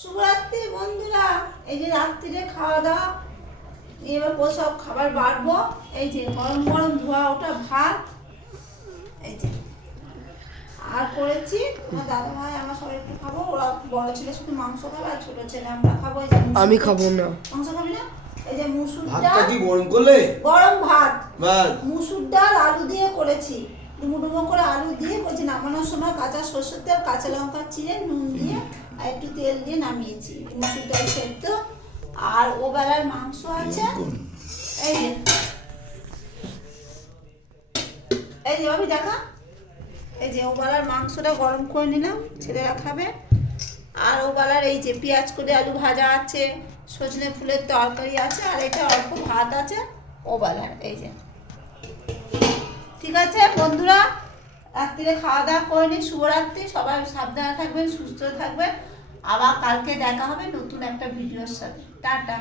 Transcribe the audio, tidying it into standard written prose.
শুভরাত্রি বন্ধুরা। এই যে রাত্রিরে খাওয়া দাওয়া, এবার সব খাবার বাড়বো। এই যে গরম গরম ধোয়া ওটা ভাত, এই যে আর করেছি। আমার দাদা ভাই আমার সবাই একটু খাবো, ওরা বড় ছেলে শুধু মাংস খাবে আর ছোট ছেলে আমরা খাবো। এই যে আমি খাবো না। মাংস খাবি না? এই যে মুসুর ভাতটা ডাল, কি গরম করলে? গরম ভাত, বাস মুসুর ডাল আলু দিয়ে করেছি। ডুমো ডুমো করে আলু দিয়ে বলছি, নামানোর সময় কাঁচা সরষের তেল, কাঁচা লঙ্কা চিড়ে, নুন দিয়ে আর একটু তেল দিয়ে নামিয়েছি। মুসুর ডাল সেদ্ধ আর ও বেলার মাংস আছে। এই যে এই যে ভাবি দেখা, এই যে ও বেলার মাংসটা গরম করে নিলাম, ছেলেরা খাবে। আর ও বেলার এই যে পেঁয়াজ করে আলু ভাজা আছে, সজনে ফুলের তরকারি আছে, আর এটা অল্প ভাত আছে ও বেলার। এই যে ঠিক আছে বন্ধুরা, রাত্রিরে খাওয়া দাওয়া করে নিই। শুভরাত্রি, সবাই সাবধানে থাকবেন, সুস্থ থাকবেন। আবার কালকে দেখা হবে নতুন একটা ভিডিওর সাথে। টাটা।